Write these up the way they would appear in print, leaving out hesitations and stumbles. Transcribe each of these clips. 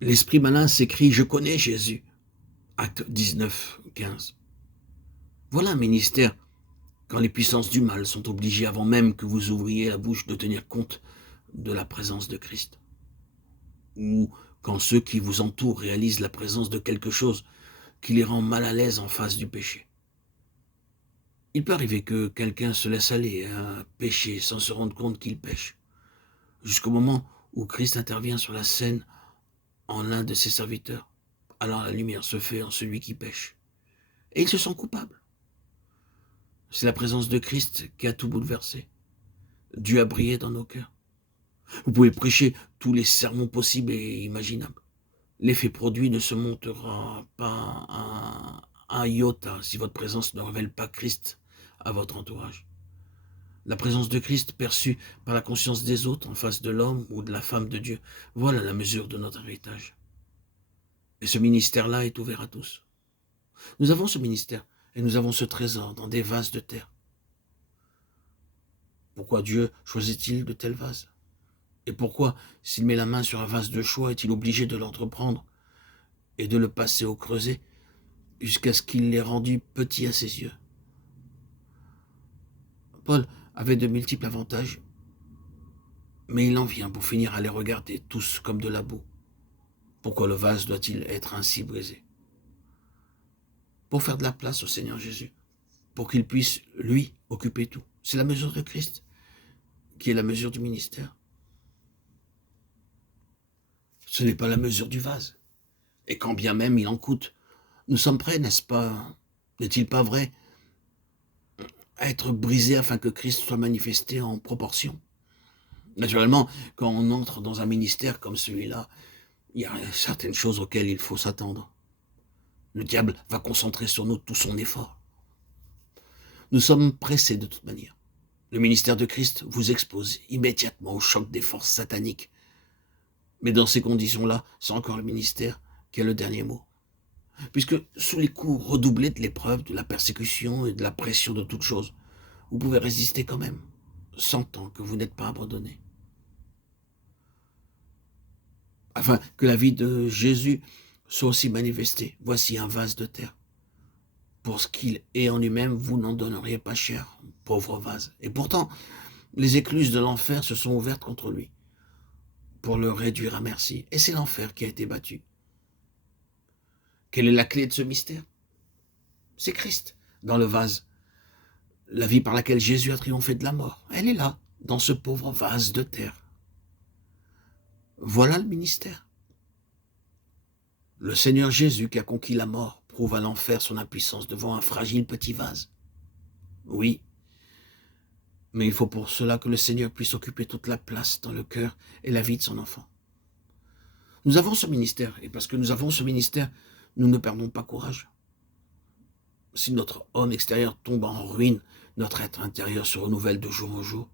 L'esprit malin s'écrie « Je connais Jésus ». Acte 19, 15. Voilà un ministère quand les puissances du mal sont obligées avant même que vous ouvriez la bouche de tenir compte de la présence de Christ. Ou quand ceux qui vous entourent réalisent la présence de quelque chose qui les rend mal à l'aise en face du péché. Il peut arriver que quelqu'un se laisse aller à pécher sans se rendre compte qu'il pêche, jusqu'au moment où Christ intervient sur la scène en l'un de ses serviteurs. Alors la lumière se fait en celui qui pêche. Et il se sent coupable. C'est la présence de Christ qui a tout bouleversé. Dieu a brillé dans nos cœurs. Vous pouvez prêcher tous les sermons possibles et imaginables. L'effet produit ne se montera pas à un iota si votre présence ne révèle pas Christ à votre entourage. La présence de Christ perçue par la conscience des autres en face de l'homme ou de la femme de Dieu, voilà la mesure de notre héritage. Et ce ministère-là est ouvert à tous. Nous avons ce ministère et nous avons ce trésor dans des vases de terre. Pourquoi Dieu choisit-il de tels vases? Et pourquoi, s'il met la main sur un vase de choix, est-il obligé de l'entreprendre et de le passer au creuset jusqu'à ce qu'il l'ait rendu petit à ses yeux? Paul avait de multiples avantages, mais il en vient pour finir à les regarder tous comme de la boue. Pourquoi le vase doit-il être ainsi brisé? Pour faire de la place au Seigneur Jésus, pour qu'il puisse, lui, occuper tout. C'est la mesure de Christ qui est la mesure du ministère. Ce n'est pas la mesure du vase. Et quand bien même il en coûte, nous sommes prêts, n'est-ce pas? N'est-il pas vrai? À être brisé afin que Christ soit manifesté en proportion. Naturellement, quand on entre dans un ministère comme celui-là, il y a certaines choses auxquelles il faut s'attendre. Le diable va concentrer sur nous tout son effort. Nous sommes pressés de toute manière. Le ministère de Christ vous expose immédiatement au choc des forces sataniques. Mais dans ces conditions-là, c'est encore le ministère qui a le dernier mot. Puisque sous les coups redoublés de l'épreuve, de la persécution et de la pression de toutes choses, vous pouvez résister quand même, sentant que vous n'êtes pas abandonné. Afin que la vie de Jésus soit aussi manifestée, voici un vase de terre. Pour ce qu'il est en lui-même, vous n'en donneriez pas cher, pauvre vase. Et pourtant, les écluses de l'enfer se sont ouvertes contre lui, pour le réduire à merci. Et c'est l'enfer qui a été battu. Quelle est la clé de ce mystère? C'est Christ, dans le vase. La vie par laquelle Jésus a triomphé de la mort, elle est là, dans ce pauvre vase de terre. Voilà le ministère. Le Seigneur Jésus qui a conquis la mort prouve à l'enfer son impuissance devant un fragile petit vase. Oui, mais il faut pour cela que le Seigneur puisse occuper toute la place dans le cœur et la vie de son enfant. Nous avons ce ministère, et parce que nous avons ce ministère, nous ne perdons pas courage. Si notre homme extérieur tombe en ruine, notre être intérieur se renouvelle de jour en jour.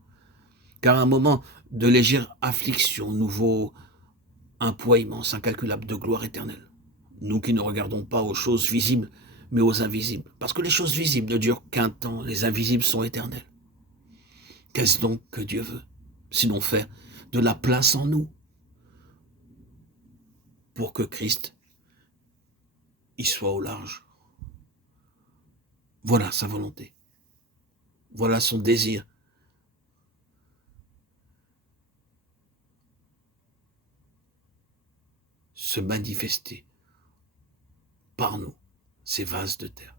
Car un moment de légère affliction nous vaut un poids immense, incalculable de gloire éternelle. Nous qui ne regardons pas aux choses visibles, mais aux invisibles. Parce que les choses visibles ne durent qu'un temps, les invisibles sont éternels. Qu'est-ce donc que Dieu veut? Sinon faire de la place en nous pour que Christ y soit au large. Voilà sa volonté. Voilà son désir. Se manifester par nous, ces vases de terre.